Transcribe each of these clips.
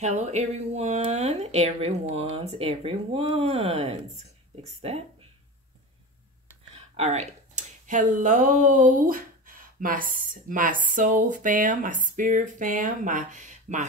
Hello, everyone. Everyone's. Fix that. All right. Hello, my soul fam, my spirit fam, my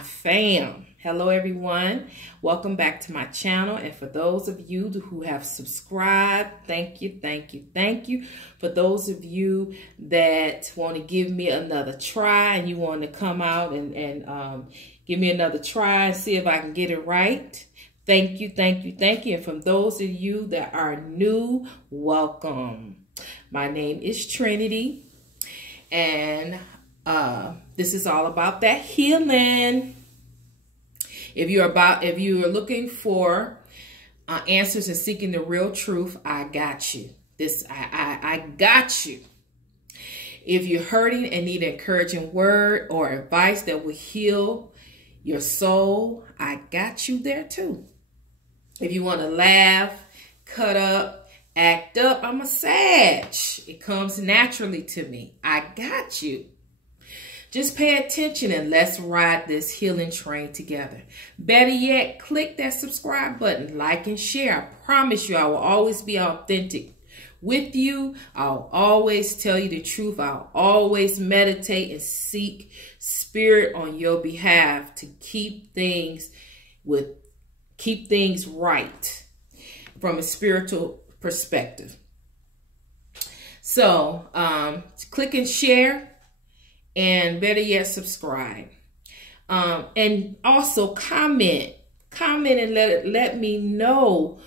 fam. Hello, everyone. Welcome back to my channel. And for those of you who have subscribed, thank you. For those of you that want to give me another try and you want to come out and give me another try and see if I can get it right. Thank you. And from those of you that are new, welcome. My name is Trinity, and this is all about that healing. If you are looking for answers and seeking the real truth, I got you. I got you. If you're hurting and need an encouraging word or advice that will heal your soul, I got you there too. If you want to laugh, cut up, act up, I'm a Sag. It comes naturally to me. I got you. Just pay attention and let's ride this healing train together. Better yet, click that subscribe button, like and share. I promise you I will always be authentic with you. I'll always tell you the truth. I'll always meditate and seek spirit on your behalf to keep things right from a spiritual perspective. So click and share, and better yet, subscribe. And also comment and let me know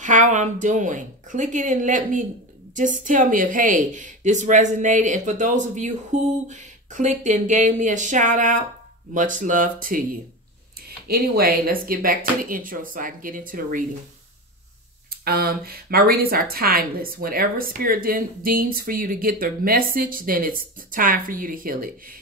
how I'm doing. Click it and just tell me if, hey, this resonated. And for those of you who clicked and gave me a shout out, much love to you. Anyway, let's get back to the intro so I can get into the reading. My readings are timeless. Whenever spirit deems for you to get the message, then it's time for you to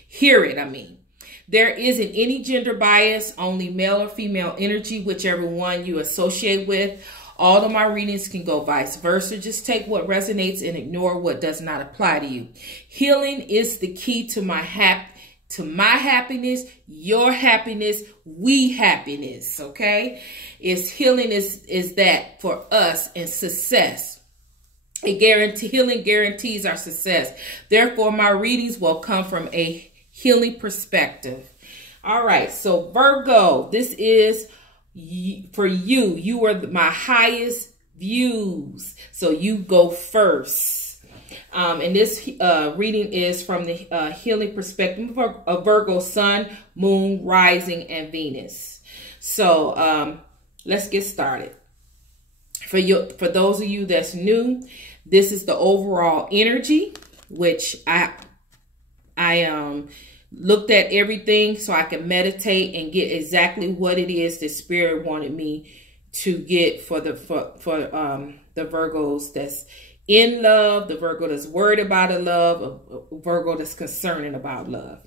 hear it. I mean, there isn't any gender bias, only male or female energy, whichever one you associate with. All of my readings can go vice versa. Just take what resonates and ignore what does not apply to you. Healing is the key to my happiness, your happiness, we happiness, okay? Healing is that for us and success. Healing guarantees our success. Therefore, my readings will come from a healing perspective. All right, so Virgo, this is for you. You are my highest views, so you go first. And this reading is from the healing perspective of Virgo, Sun, Moon, Rising, and Venus. So let's get started. For those of you that's new, this is the overall energy, which I looked at everything so I can meditate and get exactly what it is that Spirit wanted me to get for the Virgos that's in love, the Virgo that's worried about a love, a Virgo that's concerning about love.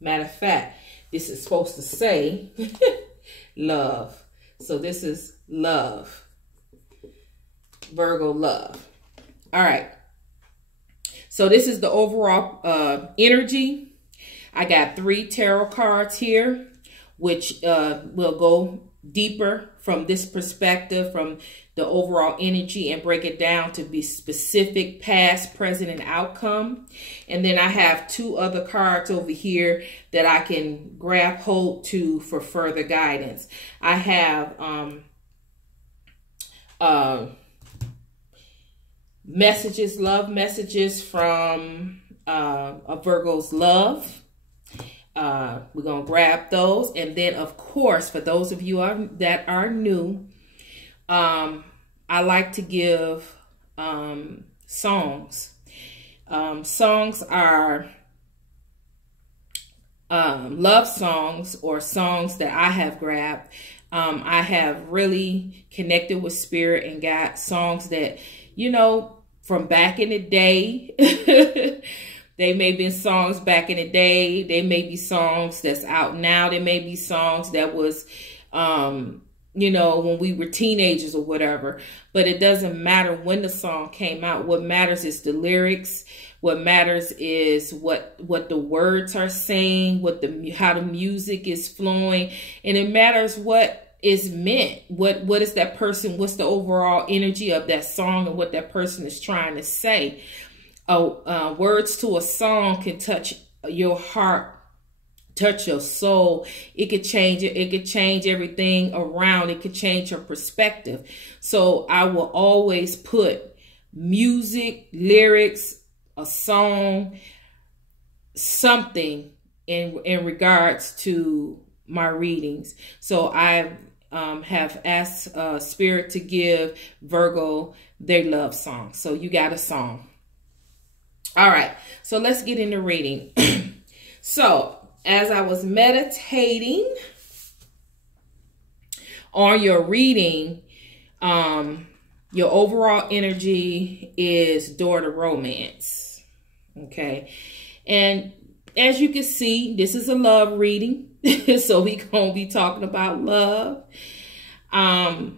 Matter of fact, this is supposed to say love. So this is love. Virgo love. All right. So this is the overall energy. I got 3 tarot cards here, which will go deeper from this perspective, from the overall energy, and break it down to be specific, past, present, and outcome. And then I have 2 other cards over here that I can grab hold to for further guidance. I have messages, love messages from a Virgo's love. We're going to grab those. And then, of course, for those of you that are new, I like to give songs. Songs are love songs or songs that I have grabbed. I have really connected with Spirit and got songs that, you know, from back in the day. They may be songs back in the day. They may be songs that's out now. They may be songs that was you know, when we were teenagers or whatever. But it doesn't matter when the song came out. What matters is the lyrics. What matters is what the words are saying, how the music is flowing, and it matters what is meant. What is that person? What's the overall energy of that song and what that person is trying to say? Words to a song can touch your heart, touch your soul. It could change it. It could change everything around. It could change your perspective. So I will always put music, lyrics, a song, something in regards to my readings. So I have asked Spirit to give Virgo their love song. So you got a song. All right. So let's get into reading. So as I was meditating on your reading, your overall energy is door to romance. Okay. And as you can see, this is a love reading. So we gonna be talking about love. But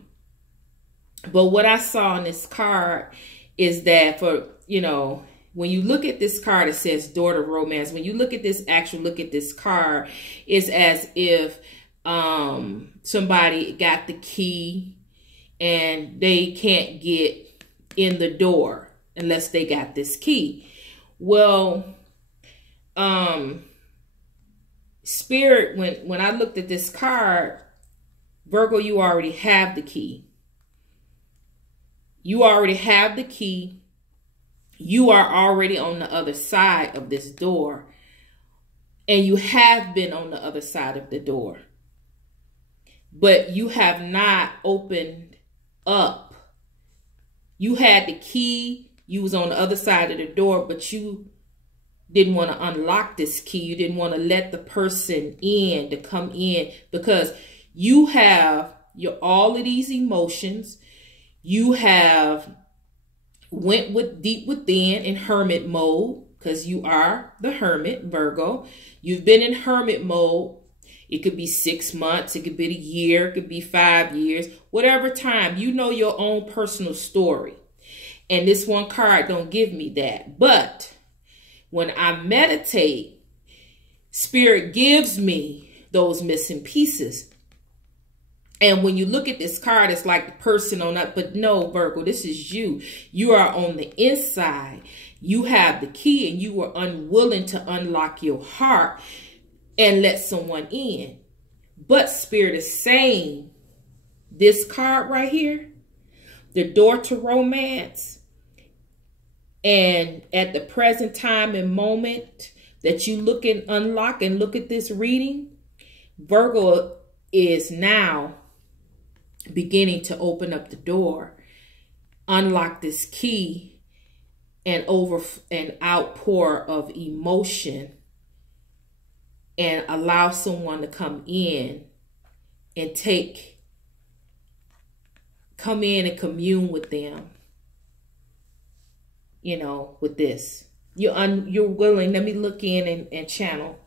what I saw in this card is that when you look at this card, it says door to romance. When you look at this card, it's as if somebody got the key and they can't get in the door unless they got this key. Well, Spirit, when I looked at this card, Virgo, you already have the key. You already have the key. You are already on the other side of this door. And you have been on the other side of the door. But you have not opened up. You had the key. You was on the other side of the door, but you didn't want to unlock this key. You didn't want to let the person in to come in because you have all of these emotions. You have went deep within in hermit mode because you are the hermit, Virgo. You've been in hermit mode. It could be 6 months. It could be a year. It could be 5 years. Whatever time. You know your own personal story. And this one card don't give me that. But when I meditate, Spirit gives me those missing pieces. And when you look at this card, it's like the person on that. But no, Virgo, this is you. You are on the inside. You have the key and you were unwilling to unlock your heart and let someone in. But Spirit is saying this card right here, the door to romance, and at the present time and moment that you look and unlock and look at this reading, Virgo is now beginning to open up the door, unlock this key, and an outpour of emotion, and allow someone to come in and come in and commune with them. With this, you're willing. Let me look in and channel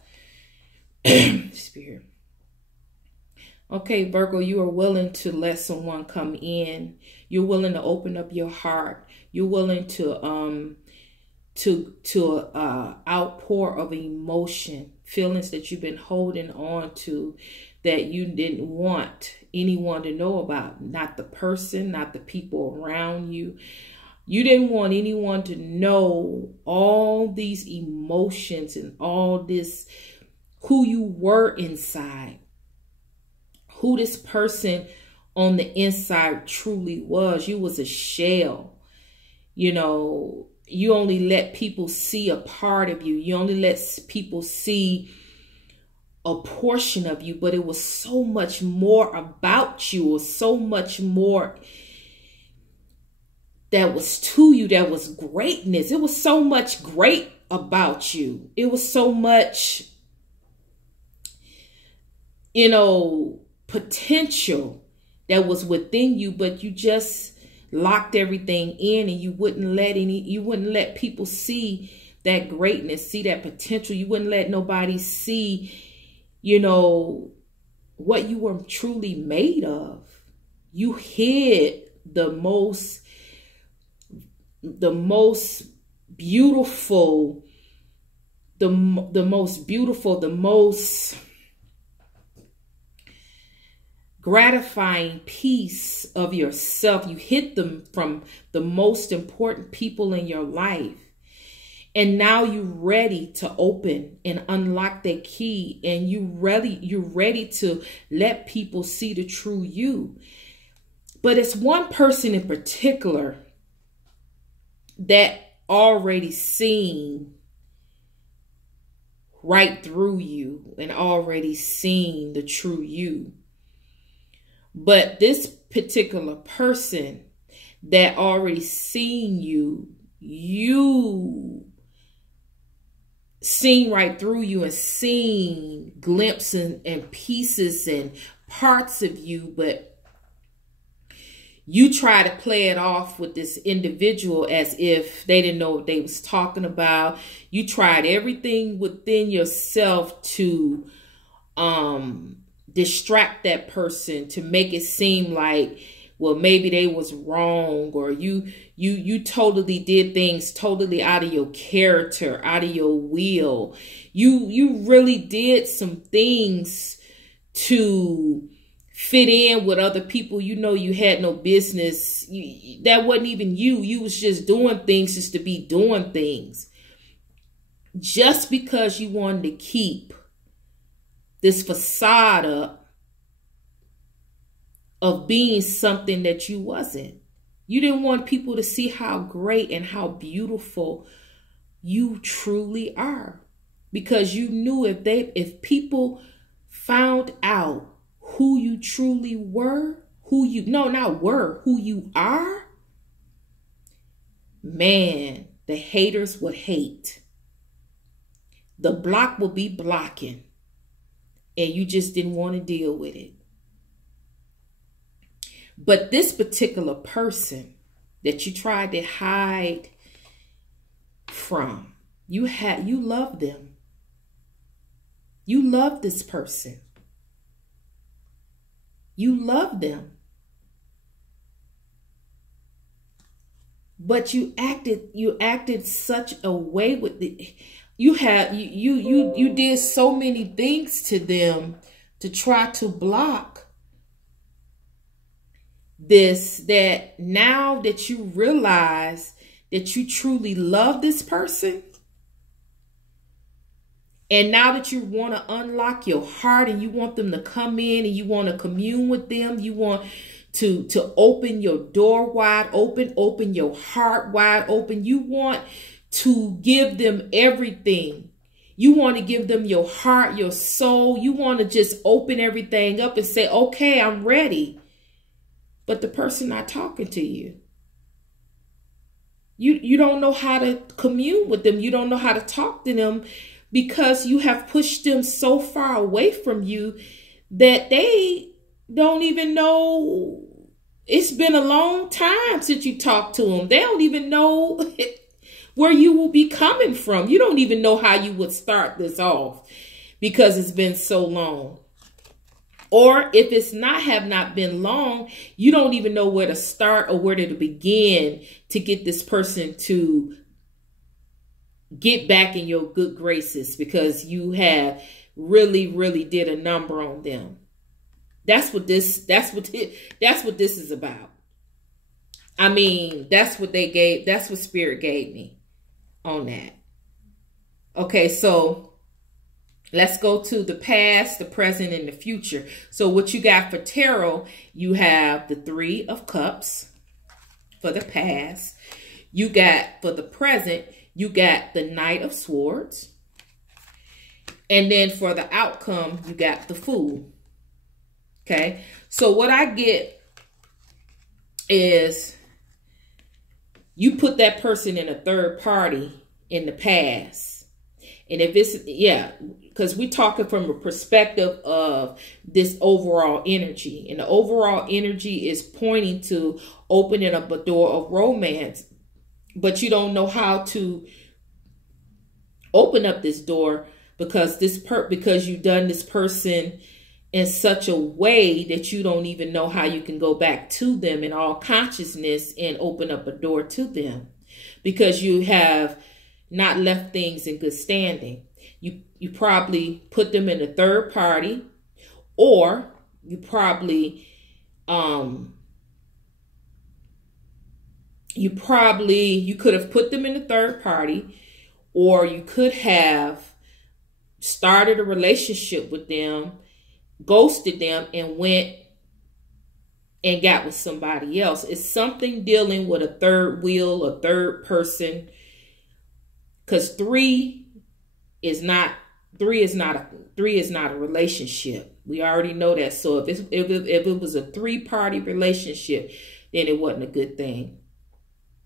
Spirit. Okay, Virgo, you are willing to let someone come in. You're willing to open up your heart. You're willing to outpour of emotion, feelings that you've been holding on to that you didn't want anyone to know about. Not the person, not the people around you. You didn't want anyone to know all these emotions and all this, who you were inside, who this person on the inside truly was. You was a shell. You only let people see a part of you. You only let people see a portion of you, but it was so much more about you, or so much more that was to you, that was greatness. It was so much great about you. It was so much, potential that was within you, but you just locked everything in, and you wouldn't let people see that greatness, see that potential. You wouldn't let nobody see, what you were truly made of. You hid the most beautiful, the most gratifying piece of yourself. You hid them from the most important people in your life. And now you're ready to open and unlock that key, and you're ready to let people see the true you. But it's one person in particular that already seen right through you and already seen the true you. But this particular person that already seen you, seen right through you and seen glimpses and pieces and parts of you, but you try to play it off with this individual as if they didn't know what they was talking about. You tried everything within yourself to distract that person, to make it seem like, well, maybe they was wrong, or you totally did things totally out of your character, out of your will. You really did some things to fit in with other people. You know, you had no business. That wasn't even you. You was just doing things just to be doing things, just because you wanted to keep this facade up of being something that you wasn't. You didn't want people to see how great and how beautiful you truly are, because you knew if people found out who you truly were, who you are, man, the haters would hate. The block would be blocking, and you just didn't want to deal with it. But this particular person that you tried to hide from, you love them. You love this person. You love them. But you acted such a way with the, you did so many things to them to try to block this, that now that you realize that you truly love this person, and now that you want to unlock your heart and you want them to come in and you want to commune with them, you want to open your door wide open, open your heart wide open. You want to give them everything. You want to give them your heart, your soul. You want to just open everything up and say, okay, I'm ready. But the person not talking to you. You don't know how to commune with them. You don't know how to talk to them, because you have pushed them so far away from you that they don't even know. It's been a long time since you talked to them. They don't even know where you will be coming from. You don't even know how you would start this off, because it's been so long. Or if it's have not been long, you don't even know where to start or where to begin to get this person to get back in your good graces, because you have really did a number on them. That's what this is about. I mean, that's what Spirit gave me on that. Okay, so let's go to the past, the present, and the future. So what you got for tarot, you have the 3 of Cups for the past. You got, for the present, you got the Knight of Swords. And then for the outcome, you got the Fool. Okay. So what I get is you put that person in a third party in the past. And if it's, yeah, because we're talking from a perspective of this overall energy. And the overall energy is pointing to opening up a door of romance. But you don't know how to open up this door, because you've done this person in such a way that you don't even know how you can go back to them in all consciousness and open up a door to them, because you have not left things in good standing. You probably put them in a third party, or you probably you could have put them in a third party, or you could have started a relationship with them, ghosted them, and went and got with somebody else. It's something dealing with a third wheel, a third person, because three is not a relationship. We already know that. So if it was a three-party relationship, then it wasn't a good thing.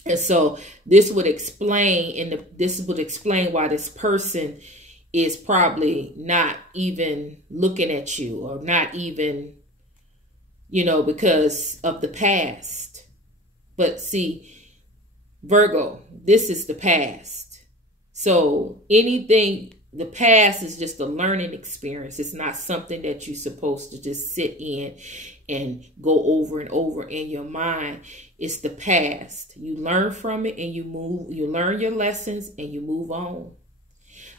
And so this would explain, why this person is probably not even looking at you, or not even, because of the past. But see, Virgo, this is the past. So the past is just a learning experience. It's not something that you're supposed to just sit in and go over and over in your mind. It's the past. You learn from it and you learn your lessons and you move on.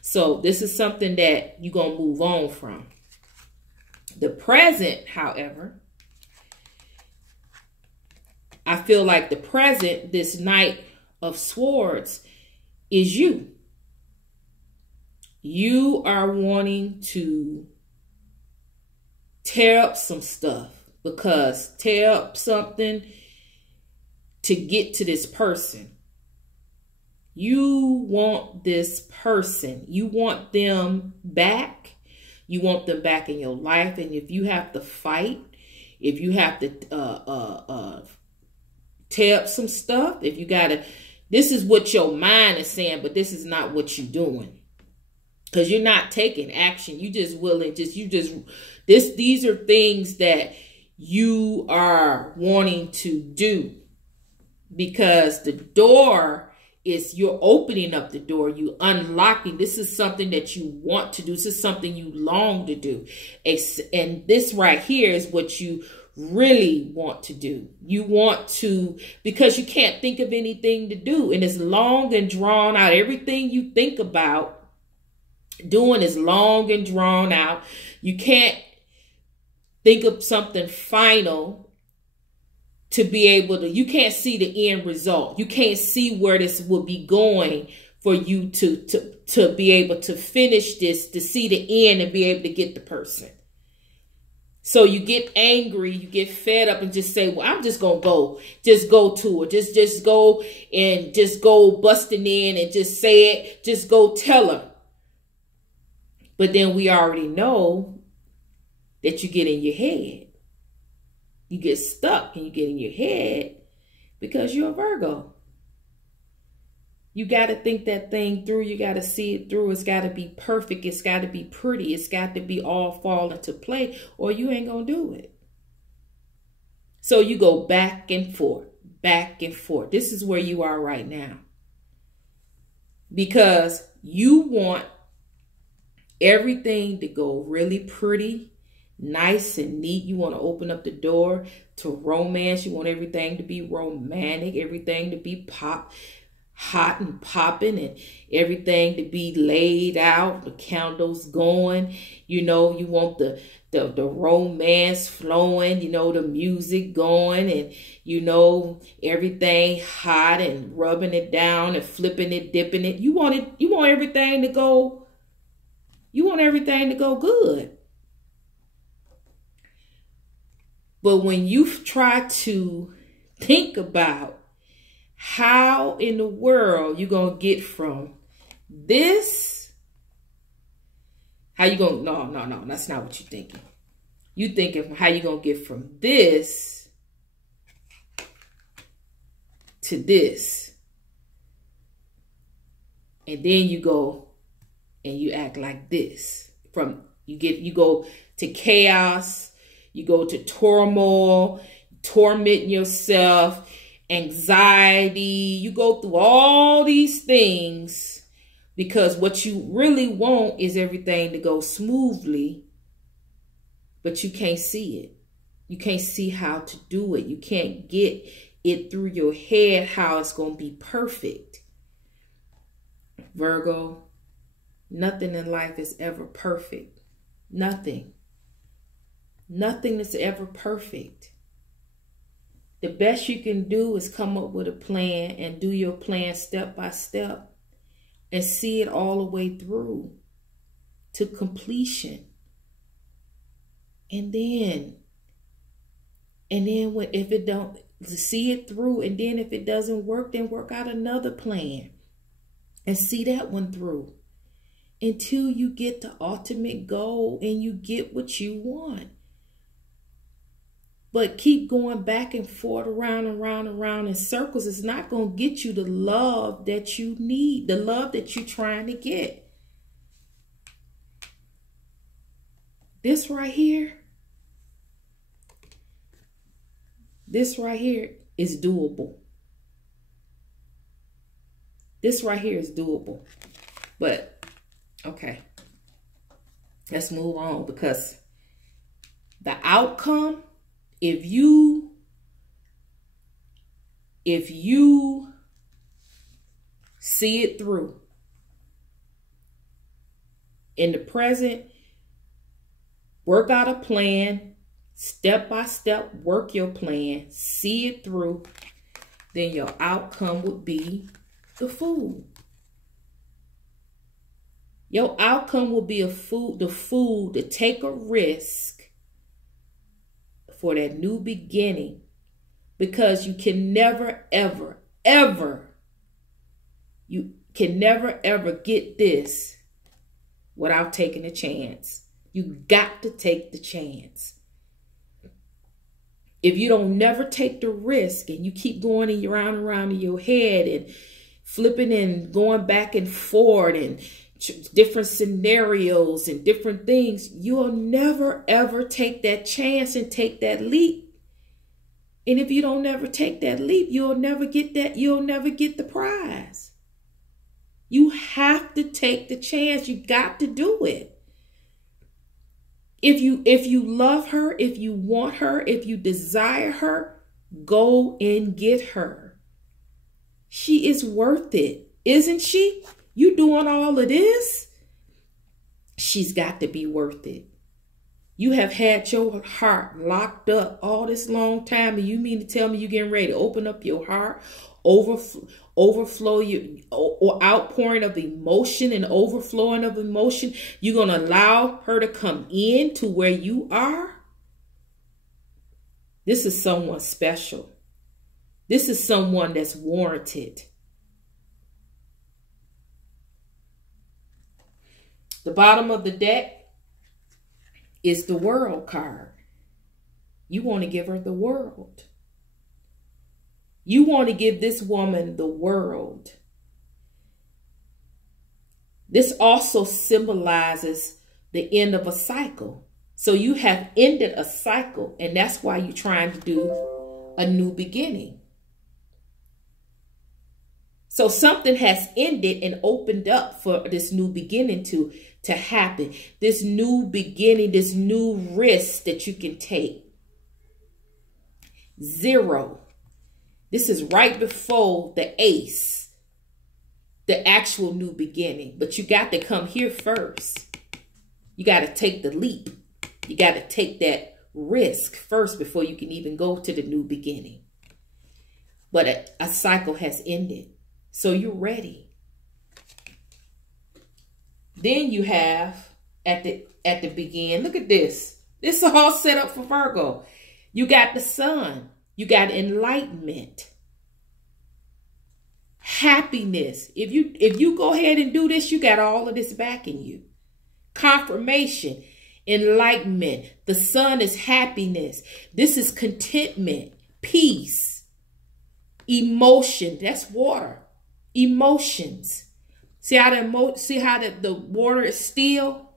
So this is something that you're going to move on from. The present, however, I feel like the present, this Knight of Swords, is you. You are wanting to tear up some stuff, because tear up something to get to this person. You want this person. You want them back. You want them back in your life. And if you have to fight, if you have to tear up some stuff, if you got to, this is what your mind is saying, but this is not what you're doing. Because you're not taking action. You just willing, these are things that you are wanting to do. Because the door is, you're opening up the door, you unlocking. This is something that you want to do. This is something you long to do. And this right here is what you really want to do. You want to, because you can't think of anything to do. And it's long and drawn out. Everything you think about doing is long and drawn out. You can't think of something final to be able to, you can't see the end result. You can't see where this will be going for you to be able to finish this, to see the end and be able to get the person. So you get angry, you get fed up and just say, well, I'm just going to go to her. Just go and just go busting in and just say it. Just go tell her. But then we already know that you get in your head. You get stuck and you get in your head because you're a Virgo. You got to think that thing through. You got to see it through. It's got to be perfect. It's got to be pretty. It's got to be all fall into play, or you ain't going to do it. So you go back and forth, back and forth. This is where you are right now. Because you want everything to go really pretty, nice and neat. You want to open up the door to romance. You want everything to be romantic, everything to be hot and popping, and everything to be laid out, the candles going. You know, you want the romance flowing, you know, the music going, and you know, everything hot and rubbing it down and flipping it, dipping it. You want everything to go. You want everything to go good. But when you try to think about how in the world you're going to get from this, how you going to, no, that's not what you're thinking. You thinking how you going to get from this to this. And then you go and you act like this. You go to chaos. You go to turmoil, tormenting yourself, anxiety. You go through all these things because what you really want is everything to go smoothly. but you can't see it. You can't see how to do it. You can't get it through your head how it's going to be perfect. Virgo, nothing in life is ever perfect. Nothing. Nothing is ever perfect. The best you can do is come up with a plan and do your plan step by step and see it all the way through to completion. And then if it don't, see it through, and then if it doesn't work, then work out another plan and see that one through until you get the ultimate goal and you get what you want. But keep going back and forth, around and round and round in circles. It's not going to get you the love that you need, the love that you're trying to get. This right here is doable. This right here is doable. But, okay. Let's move on, because the outcome, if you see it through in the present, work out a plan, step by step, work your plan, see it through, then your outcome would be the Fool. Your outcome will be the fool to take a risk for that new beginning, because you can never, ever, ever, you can never, ever get this without taking a chance. You got to take the chance. If you don't never take the risk and you keep going around and around in your head and flipping and going back and forth and different scenarios and different things, you'll never ever take that chance and take that leap. And if you don't never take that leap, you'll never get the prize. You have to take the chance. You got to do it. If you love her, if you want her, if you desire her, go and get her. She is worth it, isn't she? You doing all of this? She's got to be worth it. You have had your heart locked up all this long time, and you mean to tell me you're getting ready to open up your heart, overflow your or outpouring of emotion and overflowing of emotion? You're going to allow her to come in to where you are? This is someone special. This is someone that's warranted. The bottom of the deck is the World card. You want to give her the world. You want to give this woman the world. This also symbolizes the end of a cycle. So you have ended a cycle, and that's why you're trying to do a new beginning. So something has ended and opened up for this new beginning to happen. This new beginning, this new risk that you can take. 0. This is right before the ace, the actual new beginning. But you got to come here first. You got to take the leap. You got to take that risk first before you can even go to the new beginning. But a cycle has ended. So you're ready. Then you have at the beginning, look at this. This is all set up for Virgo. You got the sun. You got enlightenment. Happiness. If you go ahead and do this, you got all of this backing you. Confirmation. Enlightenment. The sun is happiness. This is contentment. Peace. Emotion. That's water. Emotions. See how the water is still?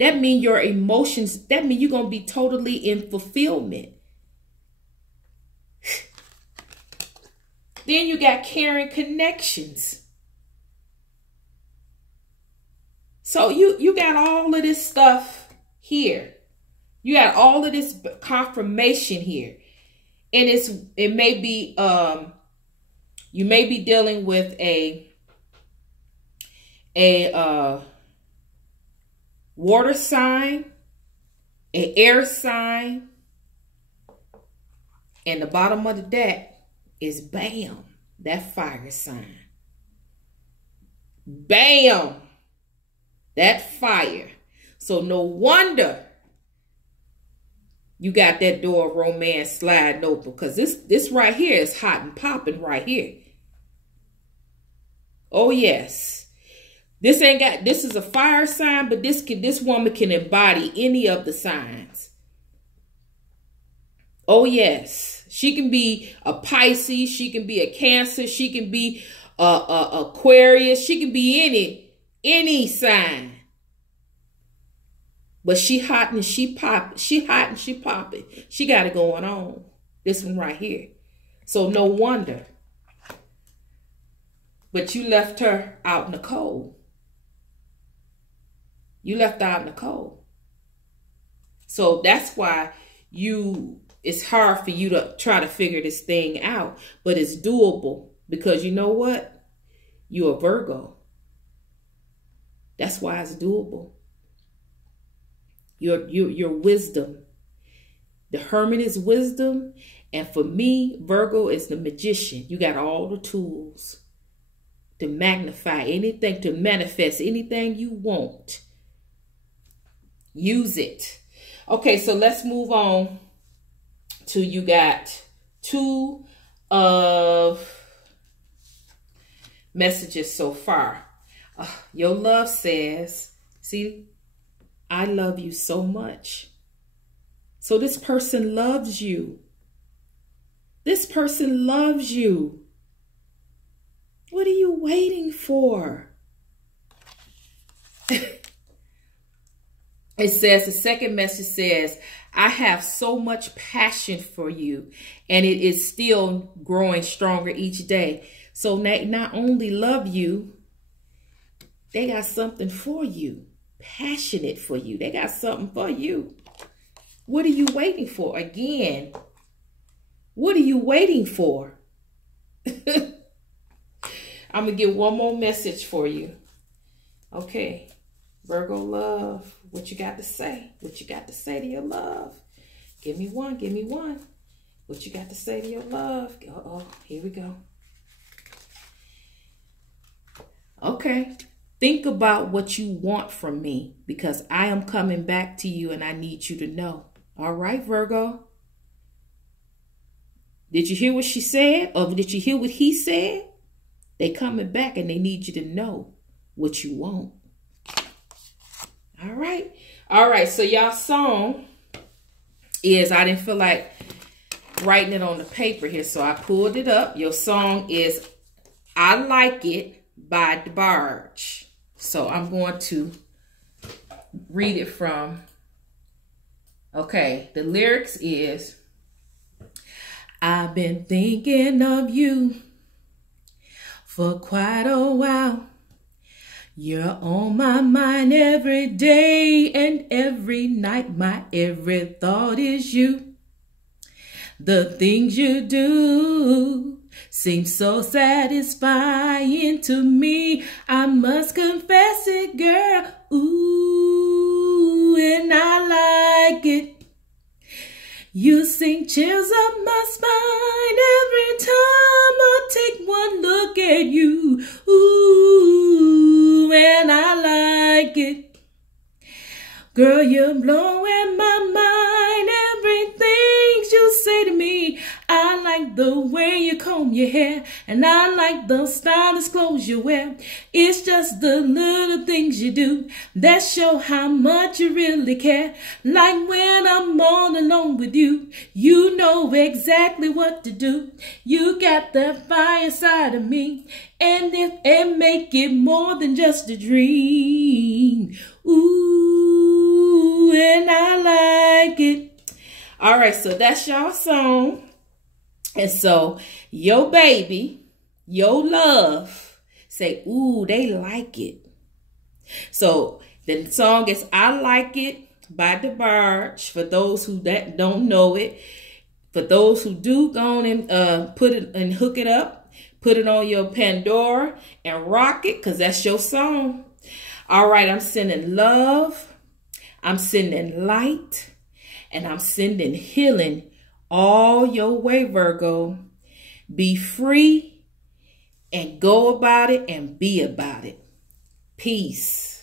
That means your emotions, that means you're going to be totally in fulfillment. Then you got caring connections. So you got all of this stuff here. You got all of this confirmation here. And it may be, you may be dealing with a water sign, an air sign, and the bottom of the deck is bam, that fire sign. Bam, that fire. So no wonder you got that door of romance sliding open, because this right here is hot and popping right here. Oh yes. This is a fire sign, but this woman can embody any of the signs. Oh yes. She can be a Pisces, she can be a Cancer, she can be a Aquarius, she can be any sign. But she hot and she pop. She hot and she popping. She got it going on. This one right here. So no wonder. But you left her out in the cold. You left her out in the cold. So that's why it's hard for you to try to figure this thing out. But it's doable. Because you know what? You're a Virgo. That's why it's doable. Your wisdom. The Hermit is wisdom. And for me, Virgo is the magician. You got all the tools to magnify anything, to manifest anything you want. Use it. Okay, so let's move on to, you got 2 of messages so far. Your love says, see, I love you so much. So this person loves you. This person loves you. What are you waiting for? It says, the second message says, I have so much passion for you, and it is still growing stronger each day. So they not only love you, they got something for you. Passionate for you. They got something for you. What are you waiting for? Again, what are you waiting for? I'm going to get one more message for you. Okay. Virgo love. What you got to say? What you got to say to your love? Give me one. Give me one. What you got to say to your love? Uh-oh. Here we go. Okay. Think about what you want from me, because I am coming back to you and I need you to know. All right, Virgo. Did you hear what she said? Or did you hear what he said? They coming back and they need you to know what you want. All right. All right. So y'all song is, I didn't feel like writing it on the paper here, so I pulled it up. Your song is I Like It by DeBarge. So I'm going to read it from, okay, the lyrics is, I've been thinking of you for quite a while. You're on my mind every day and every night. My every thought is you. The things you do seem so satisfying to me. I must confess it, girl. Ooh, and I like it. You sing chills up my spine every time I take one look at you. Ooh, and I like it. Girl, you're blowing my mind. Everything you say to me. I like the way you comb your hair, and I like the stylish clothes you wear. It's just the little things you do that show how much you really care. Like when I'm all alone with you, you know exactly what to do. You got that fire side of me, and make it more than just a dream. Ooh, and I like it. All right, so that's y'all song. And so your baby, your love, say, ooh, they like it. So the song is I Like It by DeBarge. For those who don't know it, for those who do, go on and put it and hook it up, put it on your Pandora and rock it, because that's your song. All right, I'm sending love, I'm sending light, and I'm sending healing all your way, Virgo. Be free and go about it and be about it. Peace.